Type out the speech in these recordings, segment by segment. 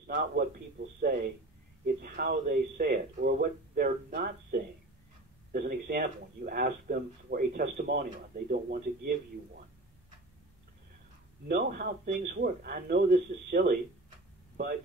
It's not what people say, it's how they say it or what they're not saying. As an example, you ask them for a testimonial and they don't want to give you one. Know how things work. I know this is silly, but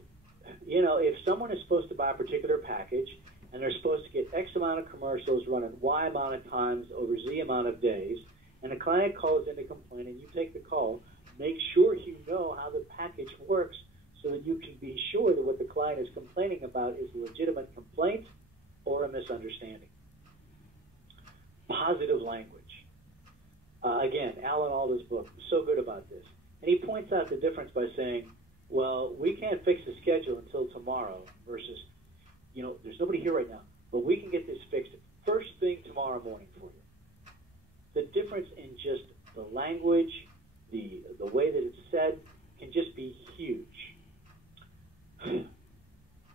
you know, if someone is supposed to buy a particular package and they're supposed to get X amount of commercials running Y amount of times over Z amount of days, and a client calls in to complain and you take the call, make sure you know how the package works so that you can be sure that what the client is complaining about is a legitimate complaint or a misunderstanding. Positive language. Again, Alan Alda's book, so good about this. And he points out the difference by saying, well, we can't fix the schedule until tomorrow versus, you know, there's nobody here right now, but we can get this fixed first thing tomorrow morning for you. The difference in just the language, the way that it's said, can just be huge.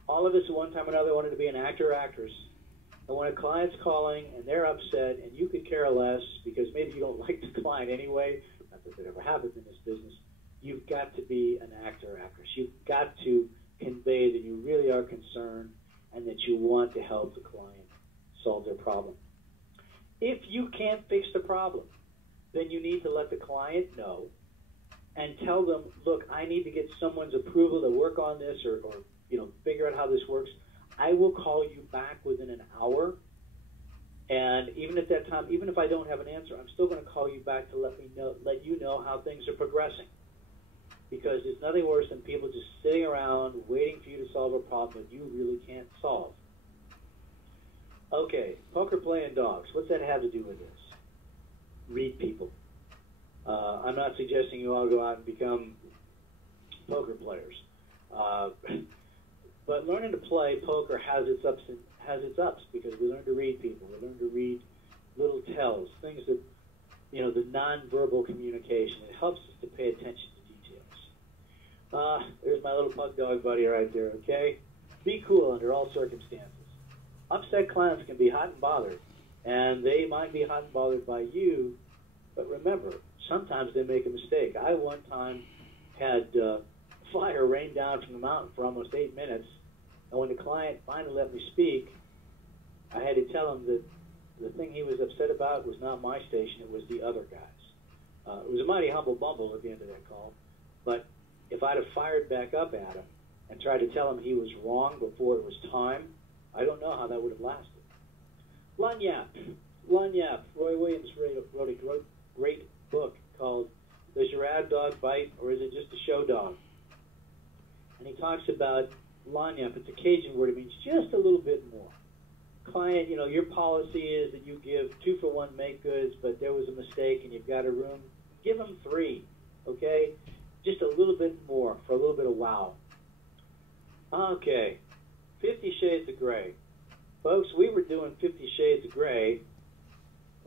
All of us at one time or another wanted to be an actor or actress. And when a client's calling and they're upset and you could care less because maybe you don't like the client anyway, not that ever happens in this business, you've got to be an actor or actress. You've got to convey that you really are concerned and that you want to help the client solve their problem. If you can't fix the problem, then you need to let the client know and tell them, look, I need to get someone's approval to work on this or you know, figure out how this works. I will call you back within an hour, and even at that time, even if I don't have an answer, I'm still going to call you back to let you know how things are progressing. Because there's nothing worse than people just sitting around waiting for you to solve a problem that you really can't solve. Okay, poker playing dogs. What's that have to do with this? Read people. I'm not suggesting you all go out and become poker players. But learning to play poker has its ups because we learn to read people. We learn to read little tells, things that, you know, the nonverbal communication. It helps us to pay attention to details. There's my little pug dog buddy right there, okay? Be cool under all circumstances. Upset clients can be hot and bothered, and they might be hot and bothered by you, but remember, sometimes they make a mistake. I one time had fire rain down from the mountain for almost 8 minutes, and when the client finally let me speak, I had to tell him that the thing he was upset about was not my station, it was the other guys. It was a mighty humble bumble at the end of that call, but if I'd have fired back up at him and tried to tell him he was wrong before it was time, I don't know how that would have lasted. Lagniappe. Roy Williams wrote a great book called Does Your Ad Dog Bite or Is It Just a Show Dog? And he talks about lagniappe. It's a Cajun word. It means just a little bit more. Client, you know, your policy is that you give 2-for-1 make goods, but there was a mistake and you've got a room. Give them 3, okay? Just a little bit more for a little bit of wow. Okay, 50 Shades of Grey. Folks, we were doing 50 Shades of Grey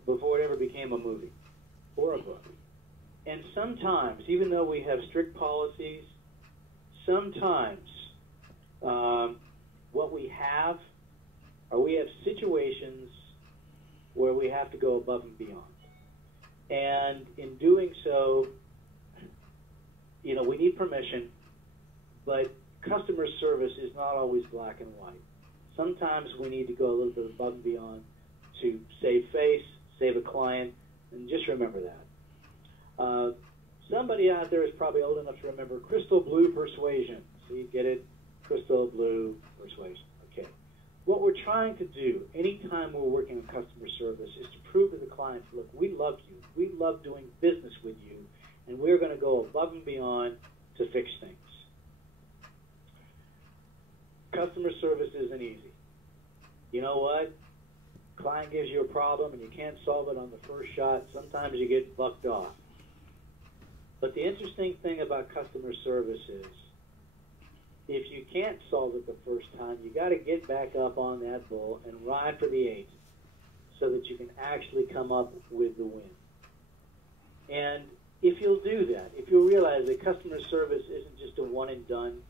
before it ever became a movie or a book. And sometimes, even though we have strict policies, sometimes what we have situations where we have to go above and beyond. And in doing so, you know, we need permission, but customer service is not always black and white. Sometimes we need to go a little bit above and beyond to save face, save a client, and just remember that. Somebody out there is probably old enough to remember Crystal Blue Persuasion. So you get it? Crystal Blue Persuasion. Okay. What we're trying to do anytime we're working on customer service is to prove to the clients, look, we love you. We love doing business with you, and we're going to go above and beyond to fix things. Customer service isn't easy. You know what? Client gives you a problem and you can't solve it on the first shot. Sometimes you get bucked off. But the interesting thing about customer service is if you can't solve it the first time, you got to get back up on that bull and ride for the 8 so that you can actually come up with the win. And if you'll do that, if you'll realize that customer service isn't just a one and done,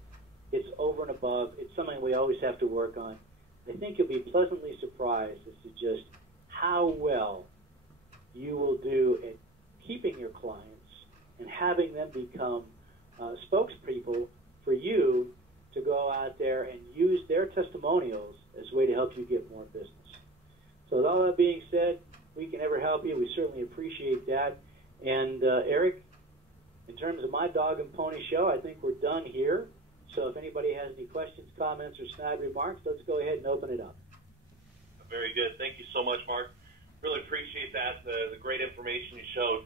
it's over and above, it's something we always have to work on, I think you'll be pleasantly surprised as to just how well you will do at keeping your clients and having them become spokespeople for you to go go out there and use their testimonials as a way to help you get more business. So with all that being said, we can ever help you. We certainly appreciate that. And Eric, in terms of my Dog and Pony Show, I think we're done here. So if anybody has any questions, comments, or snide remarks, let's go ahead and open it up. Very good. Thank you so much, Mark. Really appreciate that, the great information you showed.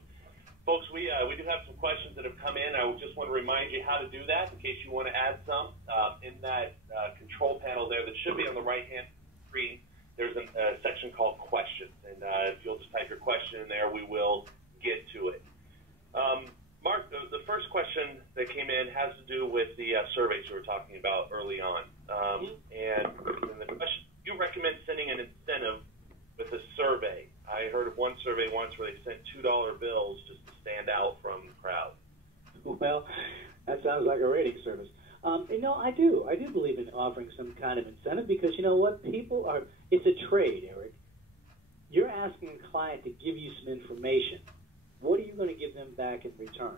Folks, we do have some questions that have come in. I just want to remind you how to do that in case you want to add some. In that control panel there that should be on the right-hand screen, there's a section called Questions. And if you'll just type your question in there, we will get to it. Mark, the first question that came in has to do with the surveys you were talking about early on. And the question, you recommend sending an incentive with a survey. I heard of one survey once where they sent $2 bills just to stand out from the crowd. Well, that sounds like a rating service. I do believe in offering some kind of incentive because you know what? It's a trade, Eric. You're asking a client to give you some information. What are you going to give them back in return?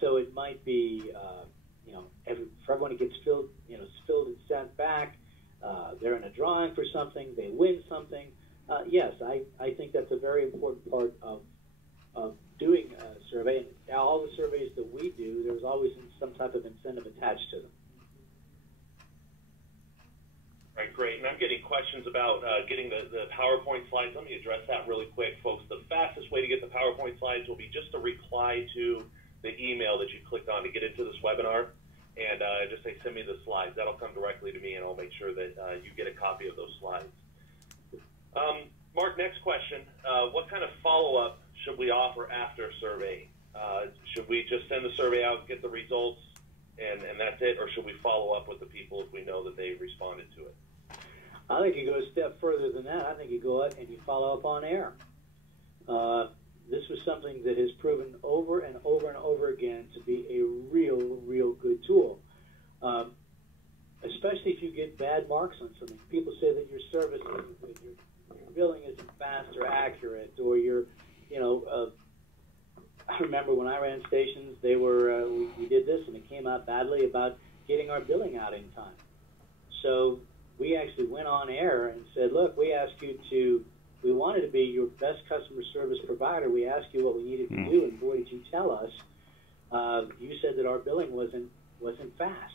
So it might be, for everyone who gets filled and sent back, they're in a drawing for something, they win something. Yes, I think that's a very important part of doing a survey. And all the surveys that we do, there's always some type of incentive attached to them. All right, great. And I'm getting questions about getting the PowerPoint slides. Let me address that really quick, folks. The fastest way to get the PowerPoint slides will be just to reply to the email that you clicked on to get into this webinar. And just say, send me the slides. That'll come directly to me, and I'll make sure that you get a copy of those slides. Mark, next question. What kind of follow-up should we offer after a survey? Should we just send the survey out, get the results, and that's it, or should we follow up with the people if we know that they've responded to it? I think you go a step further than that. I think you go out and you follow up on air. This was something that has proven over and over and over again to be a real good tool. Especially if you get bad marks on something. People say that your service, that your billing isn't fast or accurate, or I remember when I ran stations, we did this and it came out badly about getting our billing out in time. So we actually went on air and said, look, we wanted to be your best customer service provider. We asked you what we needed to do, and boy, did you tell us. You said that our billing wasn't fast.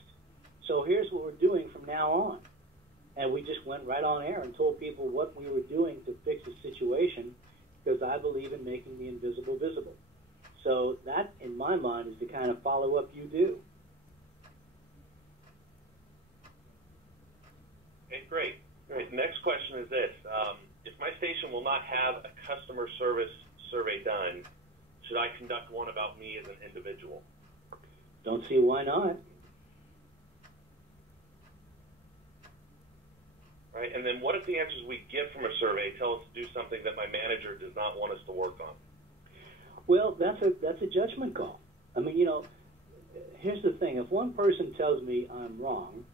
So here's what we're doing from now on. And we just went right on air and told people what we were doing to fix the situation, because I believe in making the invisible visible. So that, in my mind, is the kind of follow-up you do. Okay, great. Great. Next question is this. If my station will not have a customer service survey done, should I conduct one about me as an individual? Don't see why not. Right, and then what if the answers we get from a survey tell us to do something that my manager does not want us to work on? Well, that's a judgment call. I mean, here's the thing. If one person tells me I'm wrong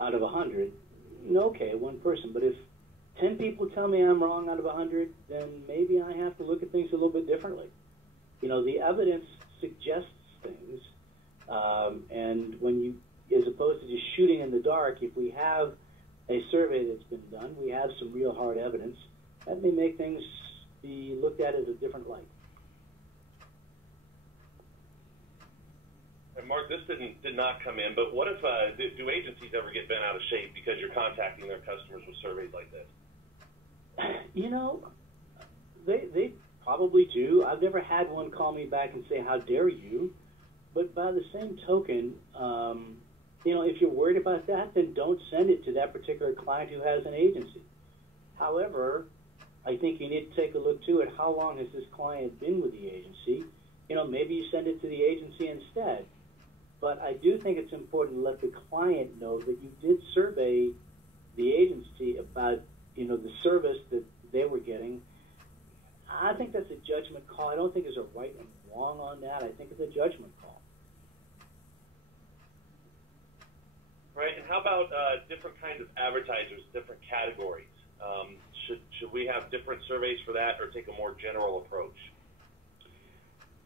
out of 100, okay, one person. But if 10 people tell me I'm wrong out of 100, then maybe I have to look at things a little bit differently. The evidence suggests things, and as opposed to just shooting in the dark, if we have a survey that's been done, we have some real hard evidence, that may make things be looked at as a different light. And Mark, this did not come in, but what if, do agencies ever get bent out of shape because you're contacting their customers with surveys like this? They probably do. I've never had one call me back and say, how dare you? But by the same token, if you're worried about that, then don't send it to that particular client who has an agency. However, I think you need to take a look, too, at how long has this client been with the agency. Maybe you send it to the agency instead. But I do think it's important to let the client know that you did survey the agency about, the service that they were getting. I think that's a judgment call. I don't think there's a right and wrong on that. I think it's a judgment call. Right, and how about different kinds of advertisers, different categories? Should we have different surveys for that, or take a more general approach?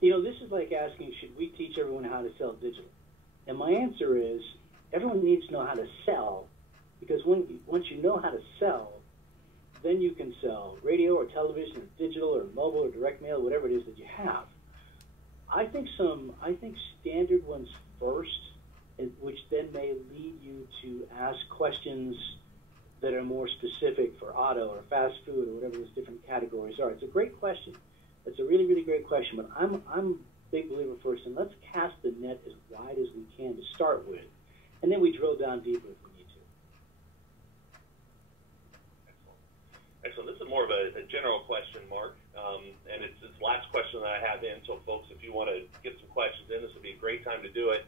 This is like asking, should we teach everyone how to sell digital? And my answer is, everyone needs to know how to sell, because once you know how to sell, then you can sell radio or television or digital or mobile or direct mail, whatever it is that you have. I think standard ones first, which then may lead you to ask questions that are more specific for auto or fast food or whatever those different categories are. It's a great question. It's a really, really great question, but I'm a big believer first, and let's cast the net as wide as we can to start with, and then we drill down deeper if we need to. Excellent. This is more of a general question, Mark, and it's the last question that I have in, so folks, if you want to get some questions in, this would be a great time to do it.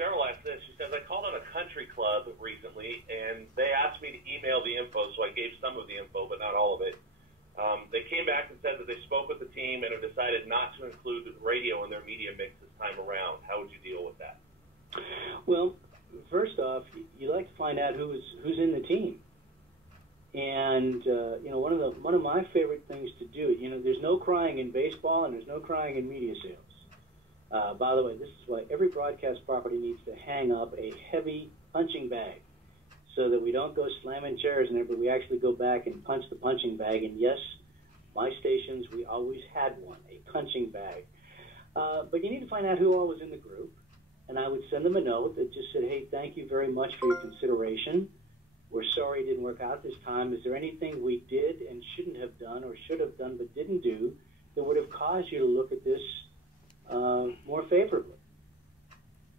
Cheryl asked this. She says, I called on a country club recently, and they asked me to email the info, so I gave some of the info, but not all of it. They came back and said that they spoke with the team and have decided not to include the radio in their media mix this time around. How would you deal with that? Well, first off, you like to find out who's in the team. And one of my favorite things to do, there's no crying in baseball and there's no crying in media sales. By the way, this is why every broadcast property needs to hang up a heavy punching bag so that we don't go slamming chairs in there, but we actually go back and punch the punching bag. And yes, my stations, we always had one, a punching bag. But you need to find out who all was in the group. And I would send them a note that just said, hey, thank you very much for your consideration. We're sorry it didn't work out this time. Is there anything we did and shouldn't have done or should have done but didn't do that would have caused you to look at this more favorably?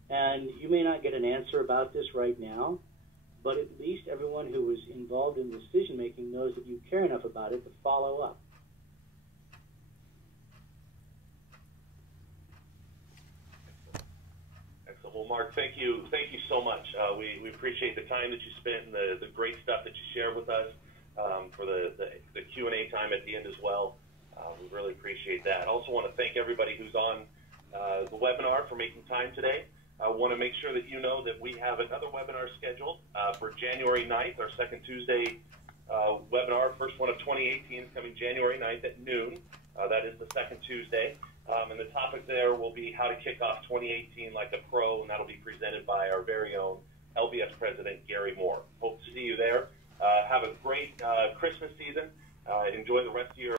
And you may not get an answer about this right now, but at least everyone who was involved in decision-making knows that you care enough about it to follow up. Excellent. Well, Mark, thank you so much. We appreciate the time that you spent and the great stuff that you shared with us for the Q&A time at the end as well. We really appreciate that. I also want to thank everybody who's on the webinar for making time today. I want to make sure that you know that we have another webinar scheduled for January 9th, our second Tuesday webinar. First one of 2018 is coming January 9th at noon. That is the second Tuesday. And the topic there will be how to kick off 2018 like a pro, and that'll be presented by our very own LBS President, Gary Moore. Hope to see you there. Have a great Christmas season. Enjoy the rest of your